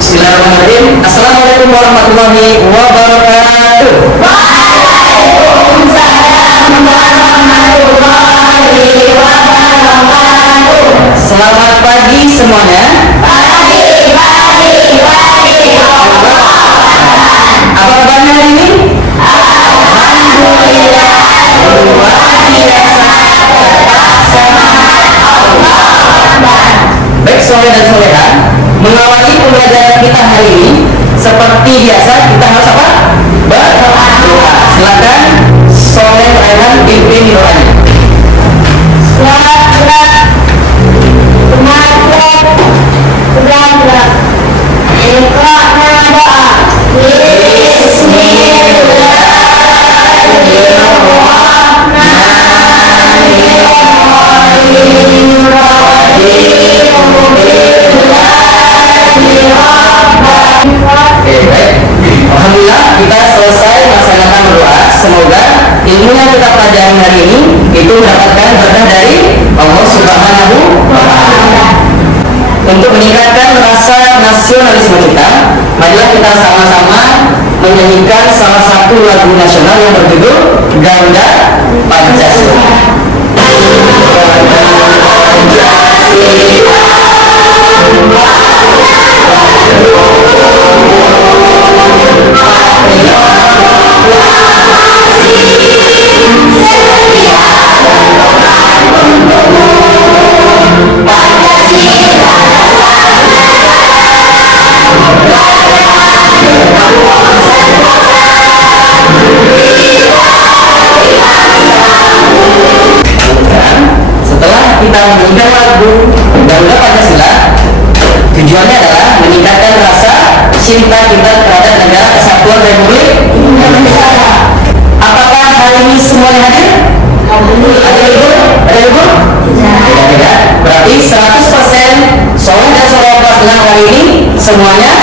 Bismillahirrahmanirrahim. Assalamualaikum warahmatullahi wabarakatuh. Waalaikumsalam warahmatullahi wabarakatuh. Selamat pagi semuanya. Pagi. Apa kabarnya hari ini? Alhamdulillah. Luar biasa. Semangat Allah. Baik soleh dan soleha, mengawali pembelajaran kita hari ini seperti biasa kita harus apa? Berdoa. Silakan soleh Raihan pimpin doanya. Alhamdulillah kita selesai melaksanakan doa. Semoga ilmu yang kita pelajari hari ini itu mendapatkan berkah dari Allah Subhanahu wa Ta'ala. Untuk meningkatkan rasa nasionalisme kita, marilah kita sama-sama menyanyikan salah satu lagu nasional yang berjudul Garuda Pancasila. Kita menyanyikan lagu Garuda Pancasila, tujuannya adalah meningkatkan rasa cinta kita terhadap negara kesatuan Republik Indonesia. Apakah hari ini semuanya hadir? Ada libur? Ada libur? Tidak. Berarti 100% soleh dan soleh kelas 6 hari ini semuanya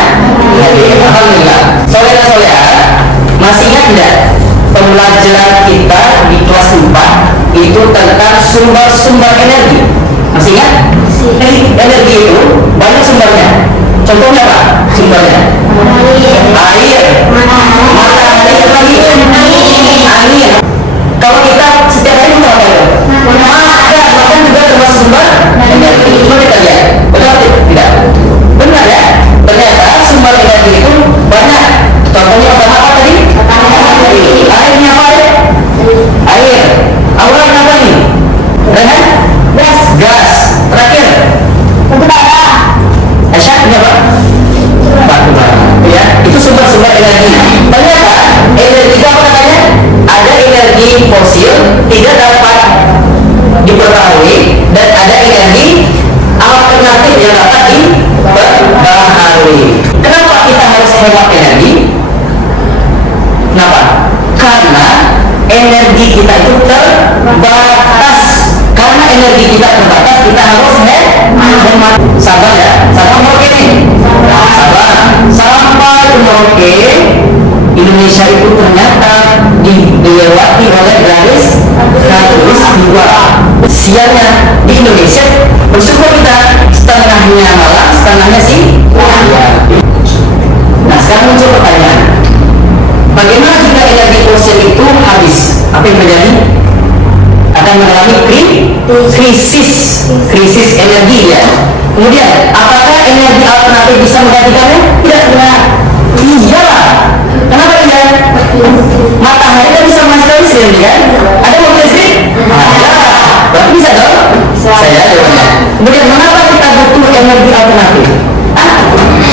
hadir. Alhamdulillah. Soleh dan soleha, masih ingat tidak pembelajaran kita di kelas 4 itu tentang sumber-sumber energi? Masih ingat? Energi itu banyak sumbernya. Contohnya apa? Sumbernya air, matahari, angin. Kalau kita setiap hari butuh apa itu? Makan juga termasuk sumber energi. Coba kita lihat, benar atau tidak? Benar ya? Ternyata sumber energi itu banyak. Contohnya apa tadi? Airnya apa ya? Air. Awalnya apa ini? Rehan? Gas. Terakhir? Batu bara. Aisyah punya apa? Batu bara. Ya, itu sumber-sumber energi. Ternyata energi itu apa namanya? Ada energi fosil tidak dapat diperbaharui dan ada energi alternatif yang dapat diperbaharui. Kenapa kita harus hemat energi? Kenapa? Karena energi kita itu terbatas. Karena energi kita terbatas, kita harus hemat. Sabar ya, sabar Merauke nih. Sabar. Sampai ke Merauke, Indonesia itu ternyata dilewati oleh garis Khatulistiwa. Sialnya di Indonesia, bersyukur kita setengahnya malam, setengahnya sih. Nah sekarang muncul pertanyaan, bagaimana jika energi fosil itu habis? Apa yang terjadi? Akan mengalami krisis energi ya. Kemudian, apakah energi alternatif bisa menggantikannya? Tidak benar. Iyalah. Kenapa tidak? Matahari kan bisa menghasilkan listrik kan? Ada mobil listrik? Ada. Berarti bisa dong? Saya jawabnya. Kemudian, mengapa kita butuh energi alternatif?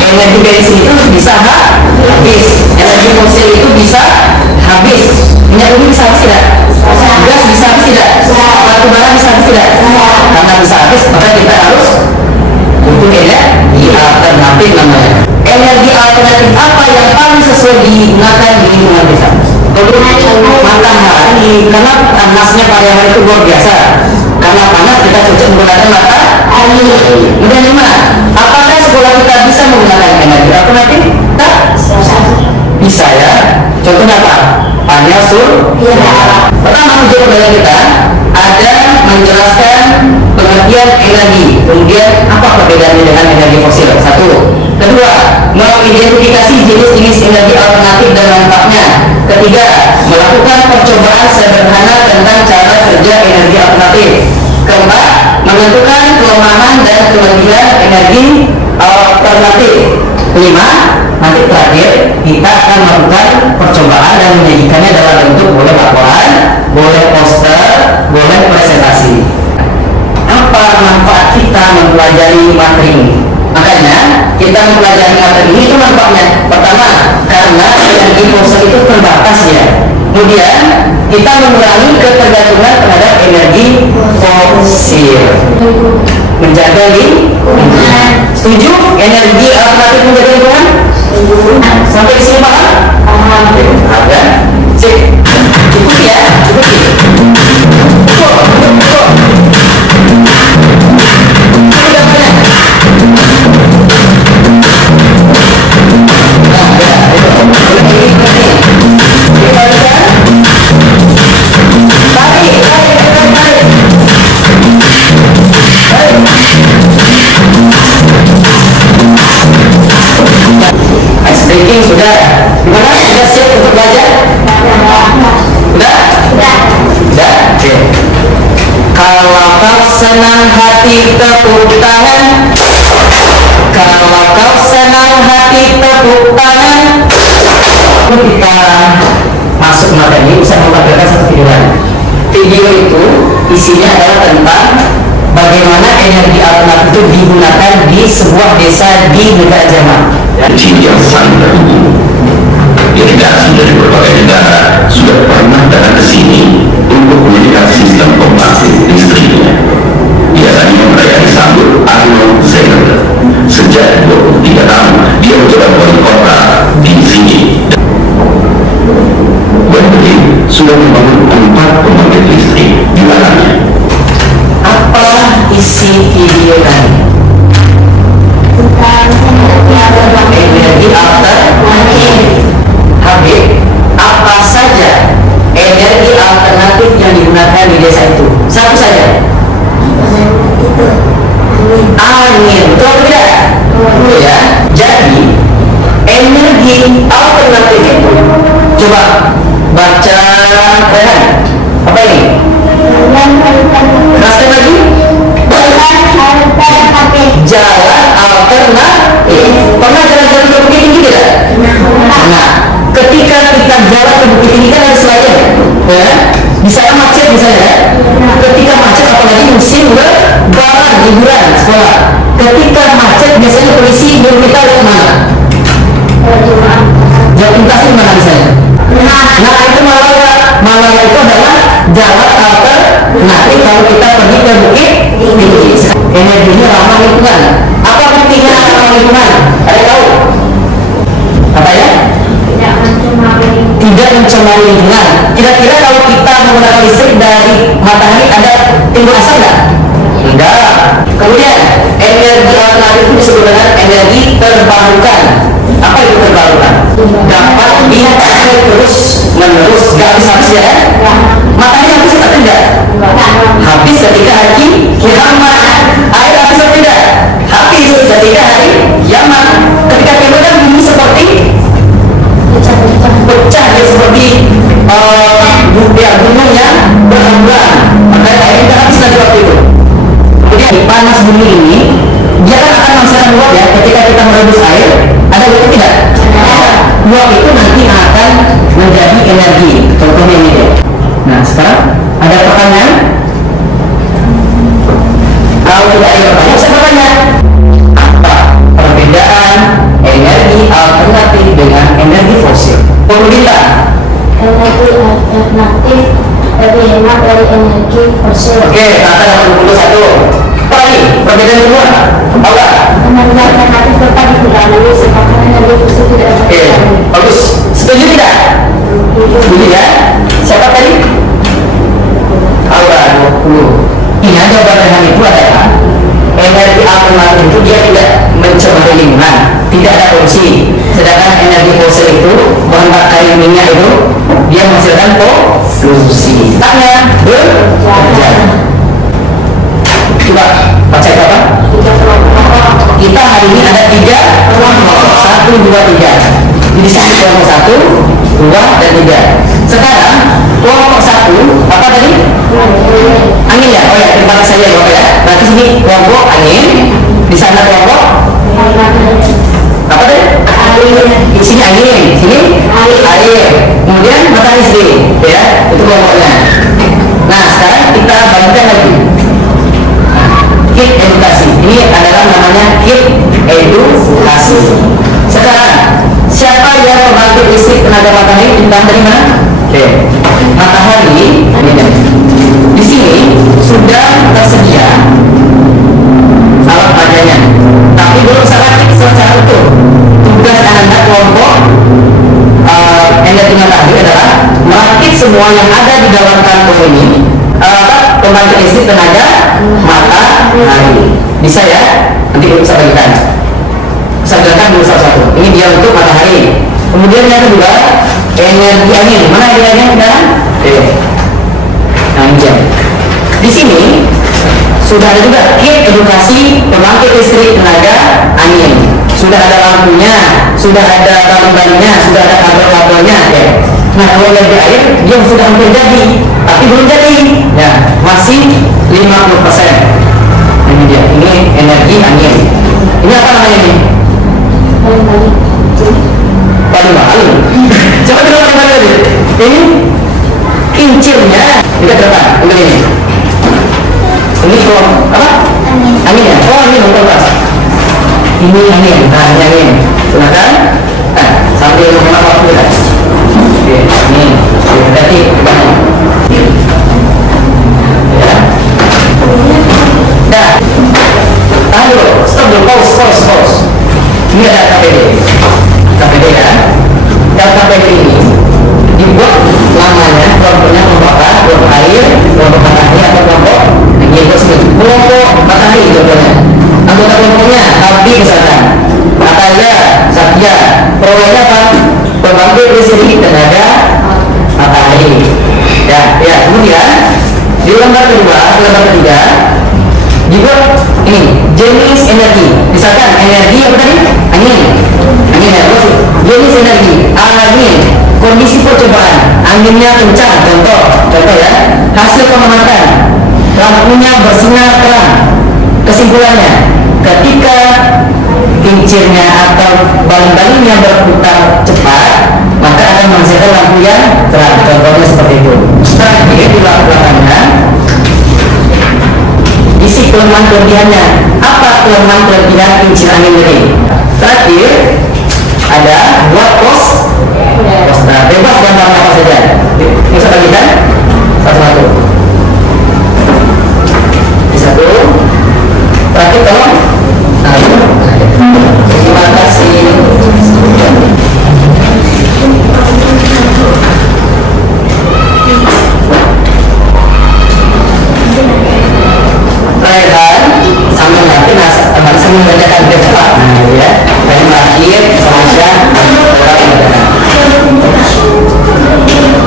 Energi bensin itu bisa habis, energi fosil itu bisa habis, minyak bumi bisa habis tidak? Gas bisa habis tidak? Batu bara bisa habis tidak? Karena bisa habis maka kita harus butuh energi alternatif namanya. Energi alternatif apa yang paling sesuai digunakan di lingkungan desa? Matahari, karena panasnya pariaman itu luar biasa. Karena panas kita cocok menggunakan matahari. Kemudian gimana? Apakah sekolah kita bisa menggunakan energi alternatif? Tak bisa ya. Contohnya apa? Panel surya. Pertama tujuan pembelajaran kita ada menjelaskan pengertian energi. Kemudian apa perbedaannya dengan energi fosil? Satu. Kedua, mengidentifikasi jenis-jenis energi alternatif dan manfaatnya. Ketiga, melakukan percobaan sederhana tentang cara kerja energi alternatif. Keempat, menentukan kelemahan dan kelebihan energi alternatif. Kelima, nanti terakhir kita akan melakukan percobaan dan menyajikannya dalam bentuk boleh laporan, boleh poster, boleh presentasi. Apa manfaat kita mempelajari materi ini? Makanya kita mempelajari materi ini itu manfaatnya. Pertama, karena energi fosil itu terbatas ya. Kemudian kita mengurangi ketergantungan terhadap energi fosil. Menjaga lingkungan. Setuju? Energi alternatif menjaga lingkungan? Sampai di sini paham? Ada? Sip. Cukup ya? Cukup. Icebreaking sudah. Gimana? Sudah siap untuk belajar? Sudah? Sudah? Oke. Kalau kau senang hati tepuk tangan. Kalau kau senang hati tepuk tangan. Kita masuk materi, bisa memperlihatkan satu video lagi. Video itu isinya adalah tentang bagaimana energi alternatif itu digunakan di sebuah desa di negara Jerman. Tim yang saling terhubung. Delegasi dari berbagai negara sudah pernah datang ke sini untuk melihat sistem pembangkit listriknya. Biasanya mereka disambut Arnold Zener. Sejak 23 tahun dia mencoba wali kota di sini. Wembley sudah membangun 4 pembangkit listrik di dalamnya. Apa isi video tadi? Energi alternatif. Habib, apa saja energi alternatif yang digunakan di desa itu? Satu saja. Angin, betul atau tidak? Betul ya. Jadi energi alternatif itu, coba baca Rehan. Apa ini? Keraskan lagi. Jalan alternatif. Pernah jalan-jalan ke Bukit Tinggi tidak? Nah, ketika kita jalan ke Bukit Tinggi kan ada selain ya? Di sana macet misalnya ya? Ketika macet, apalagi musim lebaran, liburan sekolah. Ketika macet biasanya polisi belum kita lihat mana? Jalan lintas itu mana misalnya? Nah itu malah itu adalah jalan alternatif kalau kita pergi ke Bukit Tinggi. Energinya ramah lingkungan. Apa buktinya ramah lingkungan? Ada yang tahu? Apa ya? Tidak mencemari lingkungan. Kira-kira kalau kita menggunakan listrik dari matahari ada timbul asap nggak? Enggak. Kemudian energi alternatif itu disebut dengan energi terbarukan. Apa itu terbarukan? Dapat dipakai terus menerus, nggak habis-habis ya? Matahari habis atau tidak? Habis ketika hari kiamat. Air habis atau tidak? Habis ketika hari kiamat. Ketika kiamat kan bumi seperti pecah ya, seperti gunung yang berambulan. Maka air tidak habis lagi waktu itu. Kemudian panas bumi ini dia kan akan menghasilkan uap ya. Ketika kita merebus air, ada uap tidak? Uap itu nanti akan menjadi energi. Contohnya ini deh. Nah sekarang ada pertanyaan? Kalau tidak ada pertanyaan, saya bertanya, apa perbedaan energi alternatif dengan energi fosil? Pemerintah. Energi alternatif lebih hemat dari energi fosil. Oke, kata nomor 21. Apa lagi? Perbedaan kedua? Apa? Energi alternatif dapat dikurangi sedangkan energi fosil tidak dapat Oke, dikurangi. bagus. Setuju tidak? Setuju ya? Siapa tadi? Aura 20. Ini jawaban itu adalah energi alternatif itu dia tidak mencemari lingkungan, tidak ada polusi. Sedangkan energi fosil itu bahan bakar minyak itu dia menghasilkan polusi. Tanya bekerja. Coba baca apa? Kita hari ini ada 3 kelompok. 1, 2, 3. Jadi sini kelompok 1, 2, dan 3. Sekarang kelompok 1 apa tadi? Angin ya? Oh ya, tempat saya ya, ya. Berarti sini kelompok angin, di sana kelompok apa tadi? Di sini angin, sini air. Kemudian matahari sendiri, ya, itu kelompoknya. Nah, sekarang kita bandingkan lagi. Kit edukasi. Ini adalah namanya kit edukasi. Sekarang, siapa yang pembangkit listrik tenaga matahari kita terima? Oke. Matahari ini. Di sini sudah tersedia alat padanya, tapi belum serakit secara utuh. Tugas Anda kelompok energi matahari adalah merakit semua yang ada di dalam kantong ini, pembangkit listrik tenaga matahari. Bisa ya? Nanti kita bisa bagikan. Saya jelaskan dulu satu-satu. Ini dia untuk matahari. Kemudian yang kedua, energi angin. Mana energi angin sekarang? Oke. Nah, ini dia. Di sini sudah ada juga kit edukasi pembangkit listrik tenaga angin. Sudah ada lampunya, sudah ada balon-balonnya, sudah ada kabel-kabelnya. Ya. Nah, kalau energi air dia sudah hampir jadi, tapi belum jadi. Ya, masih 50%. Ini dia. Ini energi angin. Ini apa namanya ini? Paling mahal. Coba kita lihat lagi. Ini kincirnya kita depan. Untuk ini. Ini kalau apa? Angin ya. Oh, ini nomor ini angin. Nah, ini angin. Silakan. Nah, sambil menghemat waktu kita. Oke, ini. Berarti banyak. Ya. Dah. Tahan dulu. Stop dulu. Pause. Ini ada KPD kan? Dan KPD ini dibuat namanya kelompoknya kelompok apa? Kelompok air, kelompok matahari atau kelompok angin. Kelompok matahari contohnya. Anggota kelompoknya Abdi misalkan, Atalia, Satya. Proyeknya apa? Pembangkit listrik tenaga matahari. Ya. Kemudian di lembar kedua, lembar ketiga juga ini jenis energi. Misalkan energi apa tadi? Angin ya. Jenis energi angin, kondisi percobaan, anginnya kencang, contoh ya. Hasil pengamatan, lampunya bersinar terang. Kesimpulannya, ketika kincirnya atau balon-balonnya berputar cepat, maka akan menghasilkan lampu yang terang. Contohnya seperti itu. Terakhir di belakangnya isi kelemahan kelebihannya. Apa kelemahan kelebihan kincir angin ini? Terakhir ada buat pos. Nah, bebas gambarnya apa saja. Bisa bagikan satu-satu. Satu. Terakhir tolong. Terima kasih. Sambil nanti sambil membacakan cepat. Nah, ya. Dan terakhir Masya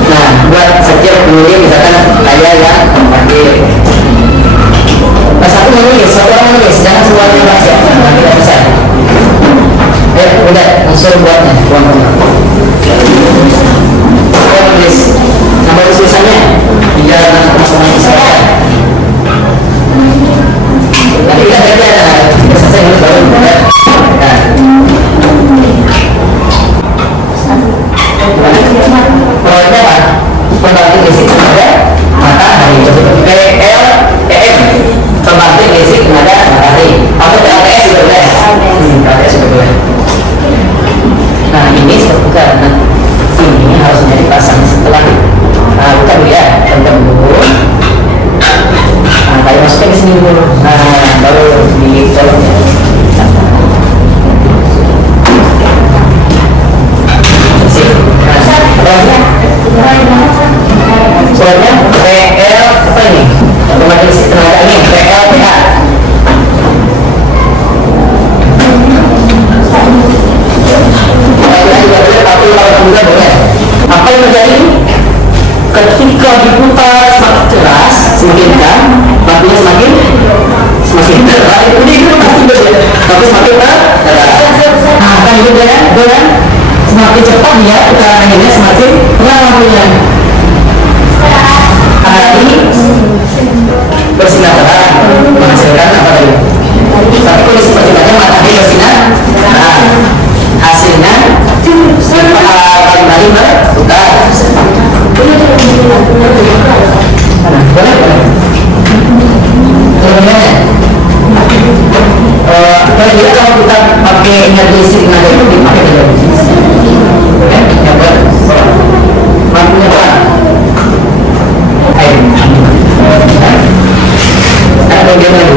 Nah, buat setiap penulis misalkan saya yang terakhir. Satu menulis, satu orang menulis, jangan semuanya baca. Nah, tidak bisa. Udah, langsung buatnya. Saya tulis nomor tulisannya biar teman-teman bisa baca. Nanti kita selesai dulu baru proyeknya apa? Pembangkit listrik tenaga matahari. PLTM, pembangkit listrik tenaga matahari. Atau PLTS juga boleh. PLTS juga boleh. Nah, ini bukan. Ini harusnya dipasang setelah bukan dulu ya, teman dulu. Nah, kayak masuknya ke sini dulu. Nah, baru di coloknya. betul kan? Semakin cepat dia putaran anginnya semakin terang lampunya. Matahari bersinar terang menghasilkan apa tadi? Tapi kondisi pertimbangannya matahari bersinar terang, hasilnya kali berputar. Boleh? Kira-kira kalau kita pakai energi listrik tenaga itu dipakai energi listrik, ya buat lampunya terang, air, atau bagaimana?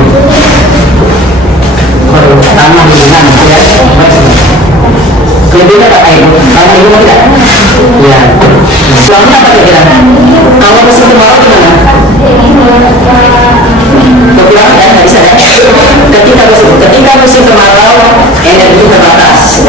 Baru tanah di mana? Ya, lebihnya apa air? Tanah itu tidak? Ya. Selama apa kira-kira? Kalau musim kemarau gimana? Kekurangan ya, nggak bisa ya. Ketika musim kemarau energi terbatas.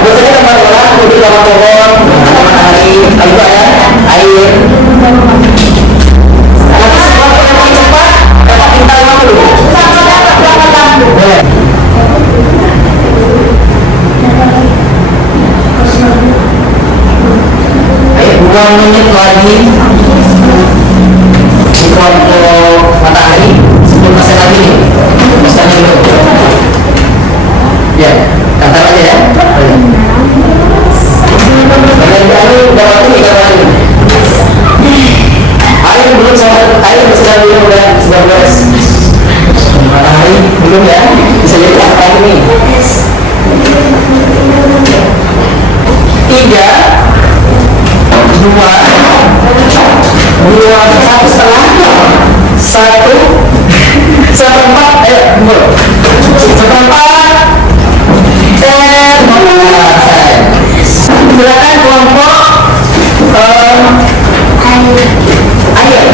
Biasanya kemarau orang lebih lama pohon, matahari, kalau itu ada air. Nanti sebelum energi cepat dapat minta 50. Boleh. Ayo 2 menit lagi di kelompok matahari 10% lagi nih pesannya dulu ya, kantor aja ya. Ayo udah waktu 3 kali. Ayo belum sampai air sudah belum, udah sudah beres. Matahari belum ya, bisa jadi apa ini 3 2 1 setengah 1 seperempat silakan kelompok air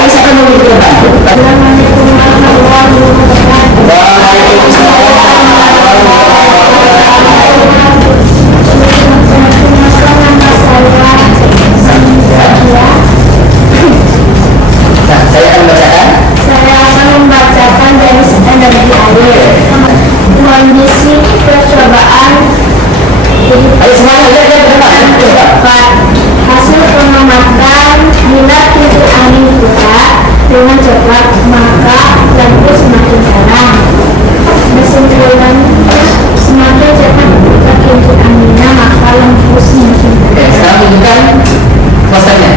siapa mau dikenal? Nah, saya akan membacakan dari energi air. Kondisi percobaan. Ayo semuanya lihat depan. Hasil pengamatan bila pintu angin buka dengan cepat maka lampu semakin terang. Kesimpulan semakin cepat buka pintu anginnya maka lampu semakin terang. Oke, sekarang tunjukkan posternya.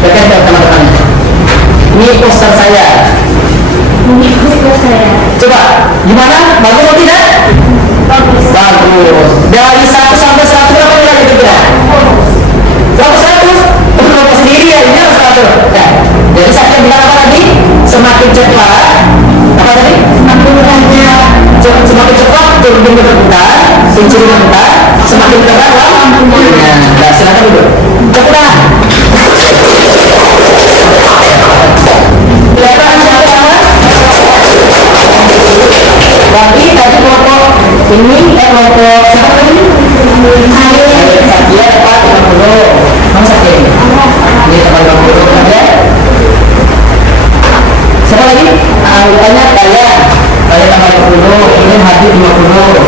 Tekan ke teman-temannya. Ini poster saya. Coba, gimana? Bagus atau tidak? Bagus. Dari 1 sampai 100 berapa nilai kira-kira? 100? Berapa sendiri ya? Ini harus 100. Nah, jadi saya bilang apa tadi? Semakin cepat, apa tadi? Semakin cepat turbin berputar, cincin berputar, semakin terang lampunya. Nah, silakan dulu. Cepat. Tapi tadi kelompok ini kelompok siapa tadi? Air Satya dapat 50. Mana Satya ini? Ini dapat 50 ada. Siapa lagi? Anggotanya Kaya tambah 50. Ini Habib 50.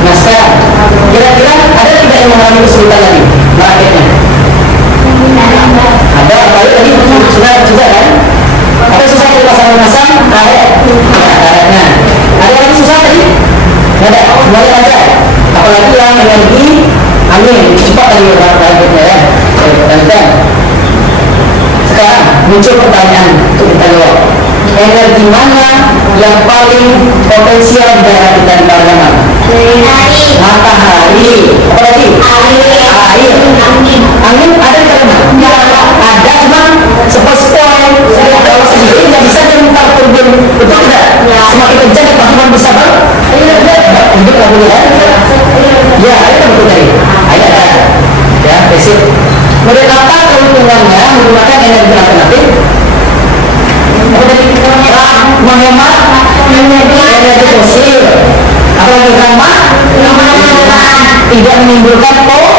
Nah sekarang kira-kira ada tidak yang mengalami kesulitan lagi merakitnya? Ada, apalagi tadi sudah kan? Apa susah kita pasang karet? Karetnya. Ada yang susah tadi? Tidak ada, semuanya lancar. Apalagi yang energi angin cepat tadi karetnya ya. Lancar. Sekarang muncul pertanyaan untuk kita jawab. Energi mana yang paling potensial di daerah kita di Parlemen? Matahari. Apa lagi? Air. Angin ada di Parlemen? Ada, cuma sepoi. Kalau sendiri nggak bisa memutar turbin, betul tidak? Semakin kencang dan pasukan bisa hidup nggak boleh ya? Ya, itu betul tadi. Air ada. Ya, basic. Kemudian apa keuntungannya menggunakan energi alternatif? Menghemat energi fosil. Apa yang hemat? Tidak menimbulkan polusi.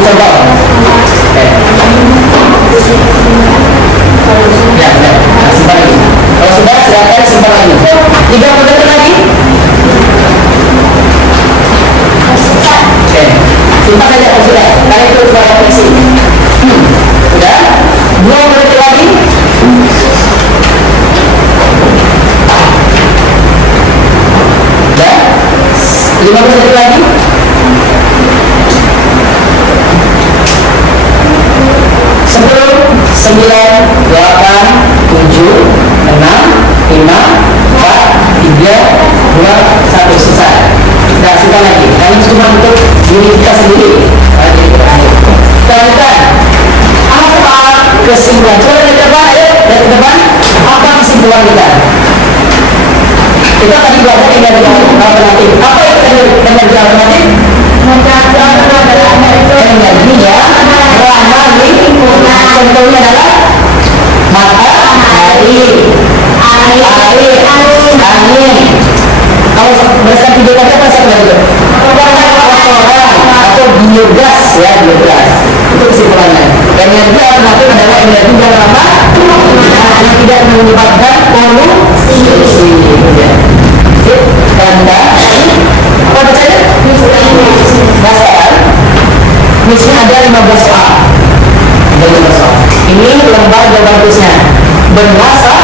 contoh. Ya, ya. Nah, simpan lagi. Kalau sudah silakan simpan lagi. 30 detik lagi. Oke, simpan saja kalau sudah. Karena itu sudah refleksi. Sudah. 20 detik lagi. Sudah. 15 detik lagi. 10, 9, 8, 7, 6, 5, 4, 3, 2, 1 selesai. Nah, simpan lagi. Nah, ini cuma untuk diri kita sendiri. Nah, jadi terakhir. Kita apa kesimpulan? Coba dari depan, ayo dari depan. Apa kesimpulan kita? Kita tadi belajar energi alternatif. Apa itu energi alternatif? Energi ya ramah lingkungan. Contohnya adalah matahari, air, angin. Kalau berdasarkan video tadi apa satu lagi? Kotoran atau biogas ya, biogas. Itu kesimpulannya. Energi alternatif adalah energi yang ramah yang tidak menyebabkan polusi. Tanda apa bacanya? Dasar. Misalnya ada 15 soal. Ada 15 soal. Ini lembar jawaban tulisnya. Benar sah?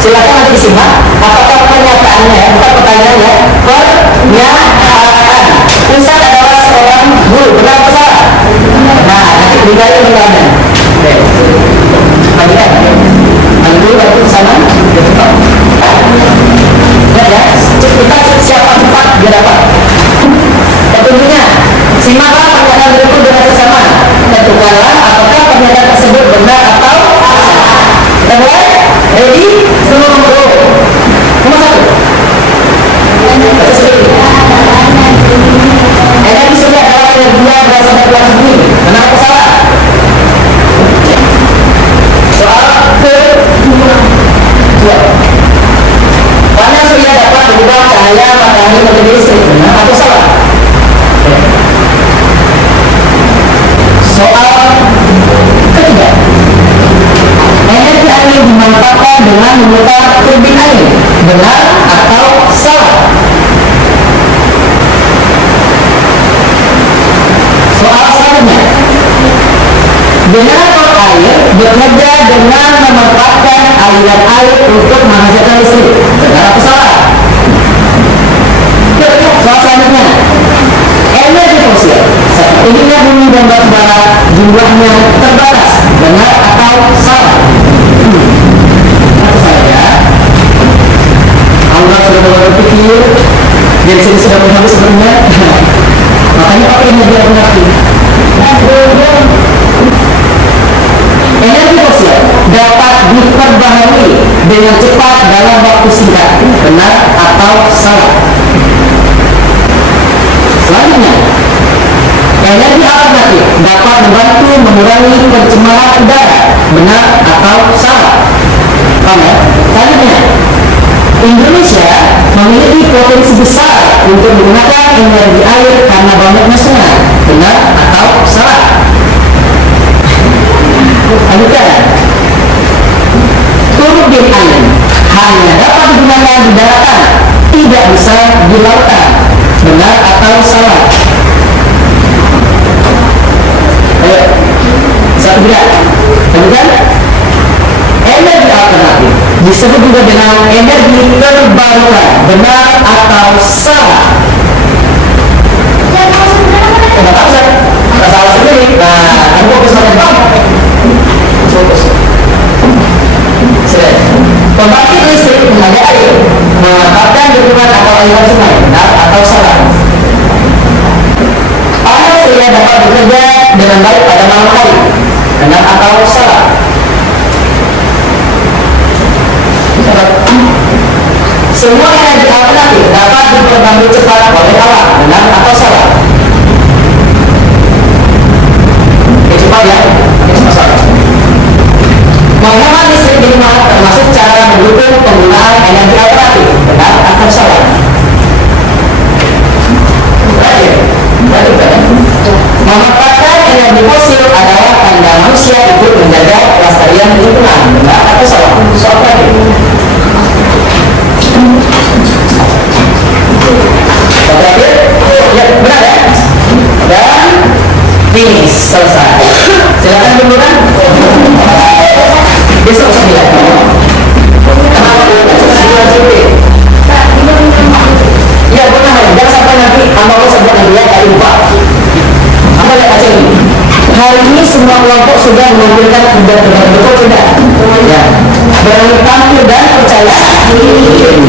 Silakan nanti disimak. Apakah pernyataannya ya, bukan pertanyaannya, pernyataan. Ustaz adalah seorang guru. Benar atau salah? Nah, nanti berikan benernya. Oke. Bagian. Lalu waktu sama. Ya, kita siapa cepat dia dapat. Tentunya simaklah pernyataan berikut dengan seksama. Tentukanlah apakah pernyataan tersebut benar atau salah. Kita mulai. Ready? Nomor 1. Energi surya adalah energi yang berasal dari planet bumi. Benar atau salah? Soal kedua. Panas surya dapat mengubah cahaya matahari menjadi listrik. Benar atau salah? Soal ketiga. Energi angin dimanfaatkan dengan memutar turbin angin. Benar atau salah? Soal selanjutnya. Generator air bekerja dengan memanfaatkan aliran air untuk menghasilkan listrik. Benar atau salah? Soal selanjutnya. Energi fosil seperti minyak bumi dan batu bara jumlahnya terbatas. Benar atau salah? Satu saja. Allah sudah mulai berpikir. Jadi sini sudah menghapus sebenarnya. Makanya pakai energi alternatif. Energi fosil dapat diperbaharui dengan cepat dalam waktu singkat. Benar atau salah? Selanjutnya, energi alternatif dapat membantu mengurangi pencemaran udara. Benar atau salah? Paham ya? Selanjutnya, Indonesia memiliki potensi besar untuk menggunakan energi air karena banyaknya sungai. Benar atau salah? Lanjutkan. Turbin angin hanya dapat digunakan di daratan, tidak bisa di lautan. Benar atau salah? Ayo, satu gerak. Lanjutkan. Energi alternatif disebut juga dengan energi terbarukan. Benar atau salah? Tidak tahu saya. Tidak salah sendiri. Nah, aku fokus pada bang. Fokus. Sudah. Pembangkit listrik tenaga air memanfaatkan bendungan atau aliran sungai. Benar atau salah? Panas surya dapat bekerja dengan baik pada malam hari. Benar atau salah? Semua energi alternatif dapat diperbarui cepat oleh alam. Benar atau salah? Cepat ya, ini masalah. Menghemat listrik di rumah termasuk cara mendukung penggunaan energi alternatif. Benar atau salah? Terakhir, memanfaatkan energi fosil adalah tanda manusia ikut menjaga kelestarian lingkungan. Benar atau salah? Soal tadi. Terakhir, ya benar ya. Dan finish, selesai. Silakan duluan. Besok 9. Ya benar, jangan sampai nanti hamba Allah sebut lagi ya, kali lupa. Hamba lihat aja ini. Hari ini semua kelompok sudah menampilkan kerja-kerja betul tidak? Ya. Berani tampil dan percaya diri.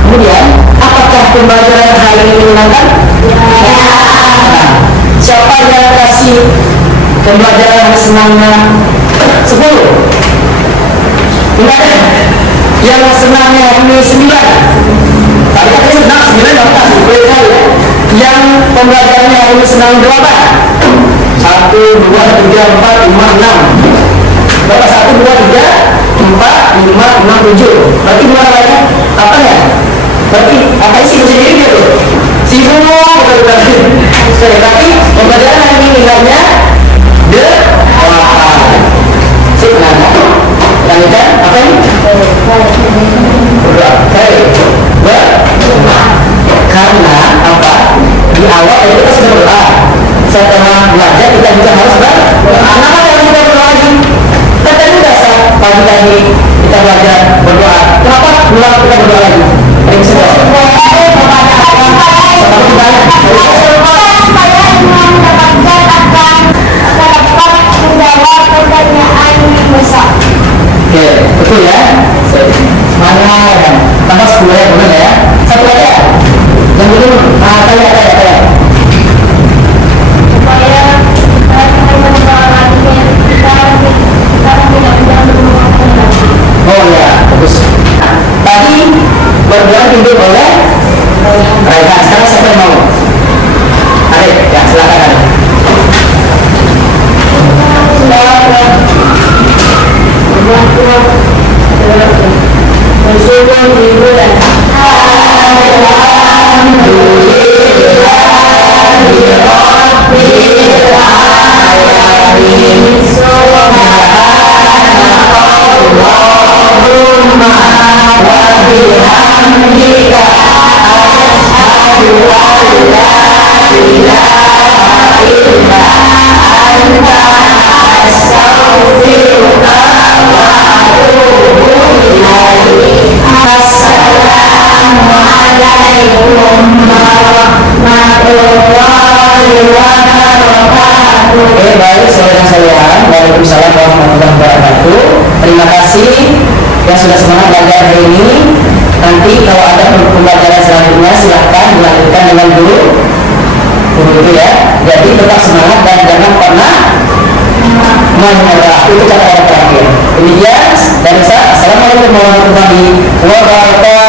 Kemudian, apakah pembelajaran hari ini menyenangkan? Ya. Nah, siapa yang kasih pembelajaran senangnya 10? Tidak ada. Yang senangnya ini 9. Tapi kan senang 9 yang kasih boleh tahu ya. Yang pembelajarannya hari ini senang berapa? 1, 2, 3, 4, 5, 6. Berapa? 1, 2, 3, 4, 5, 6, 7. Berarti gimana lagi? Apa ya? Berarti apa isi sendiri dia tuh? Sibuk berarti. Tapi pembelajaran hari ini nilainya 8. Sip, nah. Lanjutkan, apa ini? Karena apa? Di awal kita sudah berdoa. Setelah belajar kita juga harus berdoa. Kenapa kalau kita berdoa lagi? Kan tadi sudah pagi tadi kita belajar berdoa. Kenapa pulang kita berdoa lagi? Supaya oke, betul ya. Mana ya? Tambah 10 ya, benar ya? Satu lagi ya? Yang belum, tanya. Supaya oh ya, bagus. Tadi berdoa timbul oleh Raihan. Sekarang siapa yang mau? Arif, ya silakan Arif. Bersyukur di bulan Oke, baik saudara-saudara. Waalaikumsalam warahmatullahi wabarakatuh. Terima kasih yang sudah semangat belajar hari ini. Nanti kalau ada pembelajaran selanjutnya silahkan dilanjutkan dengan guru itu ya. Jadi tetap semangat dan jangan pernah menyerah. Itu kata-kata terakhir. Demikian dari saya. Assalamualaikum warahmatullahi wabarakatuh.